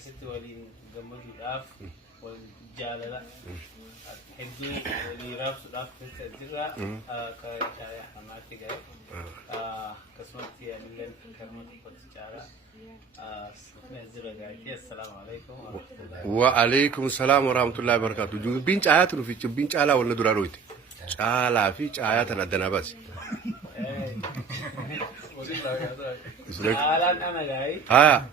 akkasitti waliin gammaduudhaaf wal jaalala hedduu walii raabsuudhaaf keessa jirra akka caayaa hamaatti ga'e akkasumatti anilleen karma tokkotti caalaa السلام عليكم ورحمة الله وعليكم السلام ورحمة الله وبركاته بين آيات في بين على ولا درارويت على في آيات الدنا بس أنا جاي ها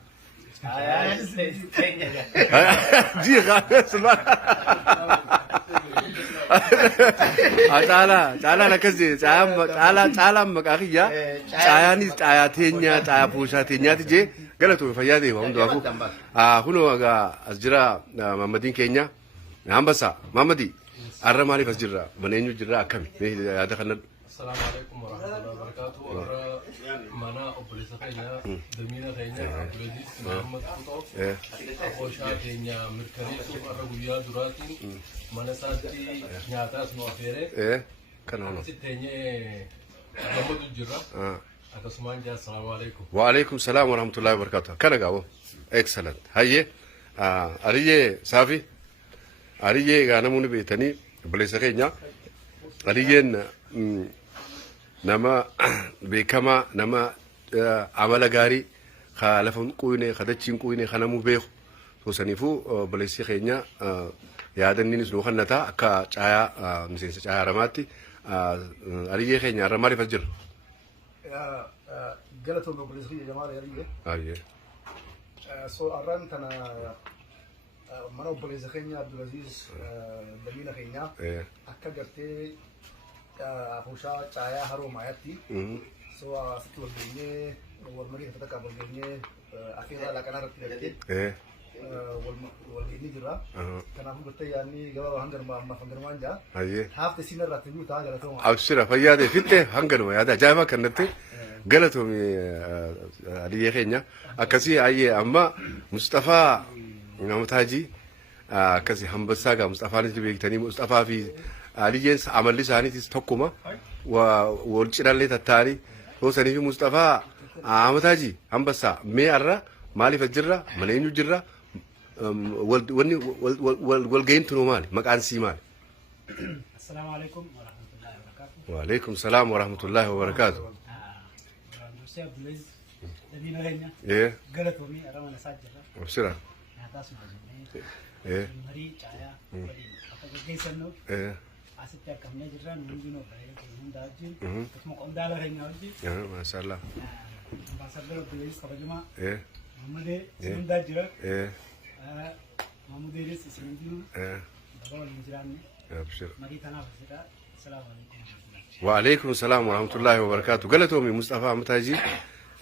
جي خلاص تعالى لكزي تعالى مكاخيا تعالى تعالى تعالى بوشاتينيا تجي قالتوا فيادي وهم دوافو هنا أزجرا محمدين كينيا نعم بس محمدي الرمالي فزجرا بنينيو جرا كم هذا خلنا السلام عليكم ورحمة الله وبركاته منا أبوليس كينيا دمينا كينيا أبوليس محمد كوتو أبوشا كينيا مركزي أرجويا دراتين منا ساتي نياتاس موافيره كان هنا ستيني محمد الجرا أكسمان جا السلام عليكم وعليكم السلام ورحمة الله وبركاته كان قاو excellent هاي أريه صافي أريه أنا موني بيتني أبوليس كينيا أريه nama beekama nama amala gaarii lafan quyne khadachiin quyne khanamu beeku tosanifu balesi keenya yaadanninis nu khannata akka caaya miseensa caaya ramaatti aliyee keenya ramali fajir galato no balesi jamaal yariye aye so aran tana mano balesi keenya Abdulaziz damina keenya akka gartee أخوشا شايا هرو مايتي سو ستو الدنيا والمريض فتك أبو الدنيا أخيرا لكن أنا رتيجي والجني جرا كان أبو بتي يعني جواب هنجر ما هنجر ما جا هاف تسينا رتيجي تاج على توم أبشر فيادي فيته هنجر ما هذا جاي ما كنتي قالتوا مي عليه خينيا أكسي أيه أما مصطفى نمتاجي أكسي هم بساقة مصطفى نجيب تاني مصطفى في عليجنس عمل لساني تستحكمه والشرع اللي تتاري هو سني في مصطفى عمتاجي هم بس ميرة مالي فجرة ملايين جرة والجين تنو مالي مكان سي مالي السلام عليكم ورحمة الله وبركاته وعليكم السلام ورحمة الله وبركاته مسيا بليز دبينا غينا إيه قالت ومي أرمنا ساجرة أبشرها نعتاس معزومي إيه مري جايا أكيد جيسنو إيه أسيبك كم نجرا نجينو بعيد من داجين كتمو قم دالا هينا ودي ما شاء الله باسبلو بليز كبجما إيه محمد سين داجرا إيه محمد ريس سيندينو إيه دبل نجراني أبشر مري تنافسيدا السلام عليكم وعليكم السلام ورحمة الله وبركاته قالتهم مصطفى متاجي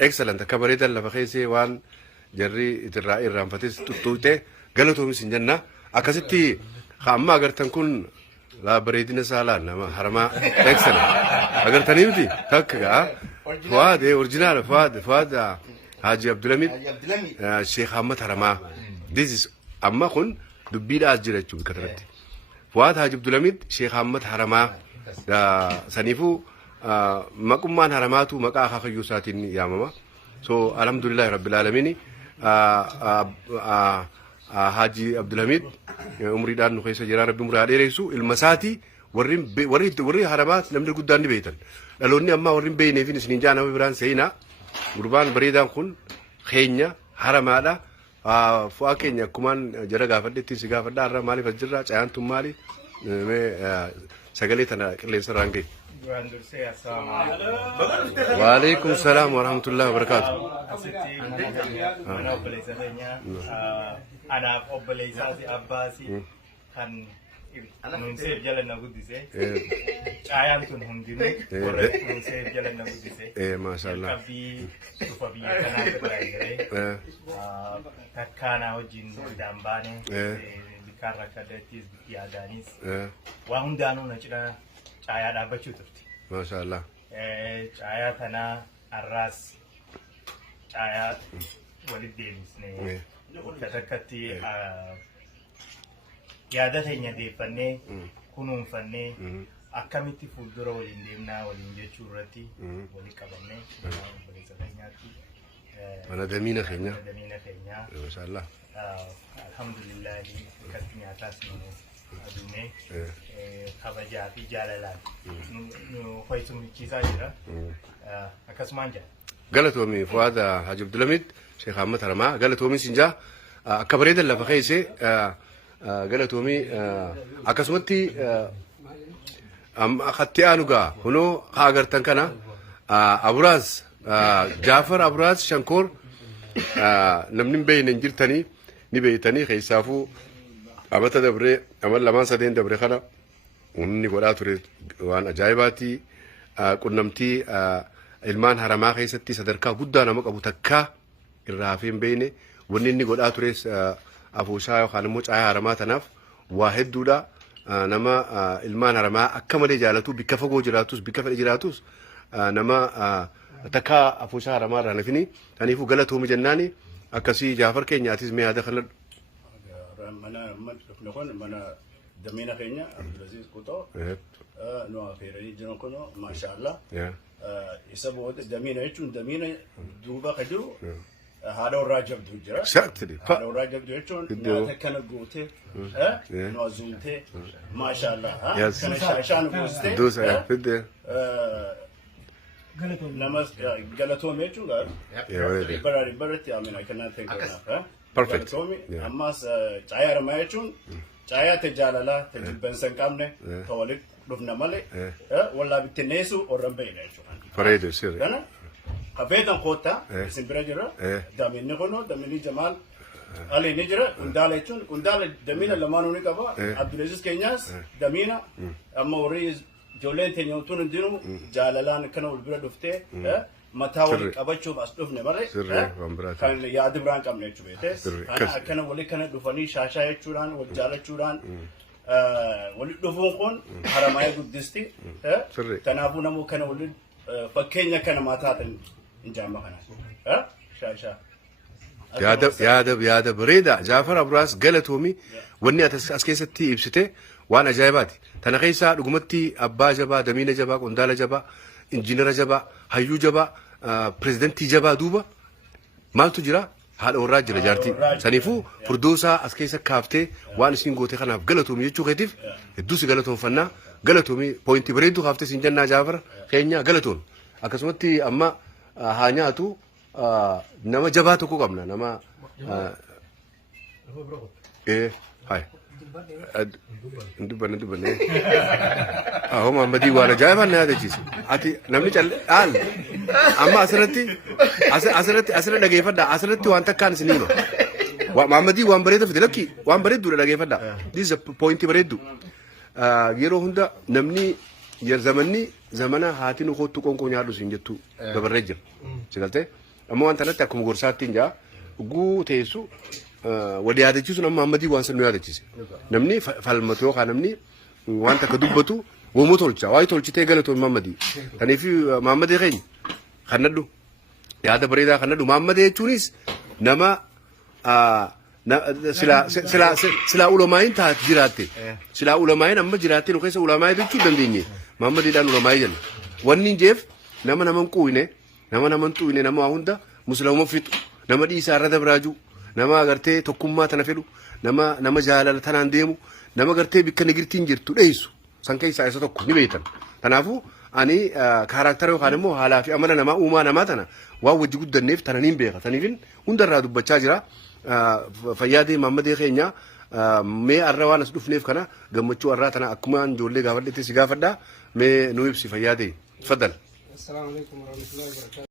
excellent كبريت الله بخيسي وان جري ترائي الرامفتيس تطوته قالتهم سنجنا أكستي خامة أقدر تكون لا بريدنا سالان نما حرما excellent أقدر تنيمتي تكا فؤاد أوريجينال فؤاد حاجي عبد الحميد الشيخ محمد حرما this is أما كن دبيل أجرة شو بكترتي فؤاد حاجي عبد الحميد شيخ محمد حرما سنيفو مقومان حرماتو مقا أخا يوساتين يا ماما so الحمد لله رب العالمين حاجي عبد الحميد عمري دان نخيس جرا ربي مرا ديريسو المساتي وري حرمات نمد قدان بيتن لوني اما ورين بيني في سنين جانا وبران سينا قربان بريدان كن خينيا حرمادا فواكينيا كمان جرا غافدتي سي غافدا مالي فجرا چانتم مالي سغلي تنا ليسرانغي وعليكم السلام ورحمة الله وبركاته أنا أبليس أباسي كان نسيب جلنا قديسة عيان هم دينه نسيب جلنا قديسة ما شاء الله كبي كفبي كنا كبلايرة كنا وجين دامبانه بكارا كدتيس بيادانيس وهم دانو نجنا عيان أبشوتر ما شاء الله عيان أنا الراس عيان ولد دينيس نه كتكتي yaadateenya deeffannee kunuunfannee akkamitti fuuldura waliin deemnaa waliin jechuu irratti walii qabannee obboleessa keenyaatti أنا دمينا خينا دمينا خينا ما شاء الله الحمد لله كتني أتاسمه أدوني خبجا في جالالات نو فايتم كيسا جرا أكسمانجا قالت ومي فؤاد حاج عبد الحميد شيخ أحمد رما قالت ومي سنجا كبريد اللي فخيسي قالت ومي أكسمتي أخذتي أنوغا هنو خاغرتن كنا أبراز جعفر أبراز شنكور نمنين بين نجرتني نبيتني خيسافو أمتا دبري أمال لما سدين دبري خلا ونني قد أتوري وان أجايباتي قنمتي ilmaan haramaa keessatti sadarkaa guddaa nama qabu takka irraa hafeen beeyne wanni inni godhaa tures afuushaa yookaan immoo caayaa haramaa tanaaf waa hedduudha nama ilmaan haramaa akka malee jaalatu bikka fagoo jiraatus bikka fedhe jiraatus nama takka afuushaa haramaa irraa nafini kaniifuu galatoomi jennaani akkasii jaafar keenyaatis mee yaada kan mana damiina keenya Abdulaziz Kuto nu afeeranii jiran kun maasha Allah isa booda damiina jechuun damiina duuba ka jiru haadha warraa jabdu jira. Haadha warraa jabdu jechuun nyaata kana gootee nu azuumtee maasha Allah kana shaashaan goostee nama galatoome jechuun baratti amina kanaan ta'e galatoome ammas caayaa haramaa jechuun caayaa tajaalala tajibbansa hin qabne tawalik dhufna malee wallaa bittinneessu orran beeyna jechuudha. Pareedo sirri. Kana hafeetan koota isin bira jira daminni kuno daminni Jamaal Ali ni jira kundaala jechuun kundaala damina lamaanuu ni qaba Abdulaziz keenyaas damina amma warri ijoolleen teenya utuun hundinuu jaalalaan kana wal bira dhuftee mataa wal qabachuuf as dhufne malee kan yaada biraan qabne jechuudha. Akkana walii kana dhufanii shaashaa jechuudhaan wal jaalachuudhaan wali dhufuun kun haramaa guddisti kanaafuu namuu kana wali fakkeenya kana maataatan injaama kana shaashaa. yaada bareeda Jaafar Abraas galatoomi wanni as keessatti ibsite waan ajaa'ibaati. Tana keessaa dhugumatti abbaa jabaa, damiina jabaa, qondaala jabaa, injiinara jabaa, hayyuu jabaa, pirezidantii jabaa duuba maaltu jira? Haadha warraa jira jaartii. Saniifuu furdoosaa as keessa kaaftee waan isin goote kanaaf galatoomi jechuu keetiif hedduu si galatoonfannaa. Galatoomi poointii bareedduu kaaftee siin jennaa Jaafar keenya galatoomi. Akkasumatti amma haa nyaatu nama jabaa tokko qabna nama hai dubbanne aho Muhammadii waan ajaa'ibaa na yaadachiise ati namni calle dhaal amma asirratti dhageeffadha asirratti waan takkaan isin hima Muhammadii waan bareeda fide lakki waan bareedduudha dhageeffadha this is a point bareeddu yeroo hunda namni zamanni zamana haatiin kootu qonkoo nyaadhu siin jettu dabarree jira sigaltee amma waan tanatti akkuma gorsaatti jaa guu teessu wali yaadachiisu nama Muhammadii waan san nu yaadachiise namni falmatu yookaan namni waan takka dubbatu womoo tolcha waa'ee tolchitee galatoon Muhammadii kaniif Muhammadii keenya kannadhu yaada bareedaa kannadhu Muhammadii jechuunis nama sila ulamaayin taat jiraatte sila ulamaayin amma jiraatte nu keessa ulamaayin jechuu dandeenye Muhammadiidhaan ulamaayin jenna wanni jeef nama naman quuyne nama hunda musliima fixu nama dhiisaa irra dabraaju nama agartee tokkummaa tana fedhu nama jaalala tanaan deemu nama agartee bikka nigirtiin jirtu dheessu san keessaa isa tokko ni beektan kanaafuu ani kaarakter yookaan immoo haalaa fi amala namaa uumaa namaa tana waan wajji guddanneef tana niin beeka taniifin hundarraa dubbachaa jira fayyaadee Muhammadii keenya mee arra waan as dhufneef kana gammachuu arraa tana akkuma ijoollee gaafadhetti si gaafadhaa mee nu ibsi fayyaadee faddal. Assalamu alaikum warahmatullahi wabarakatuh.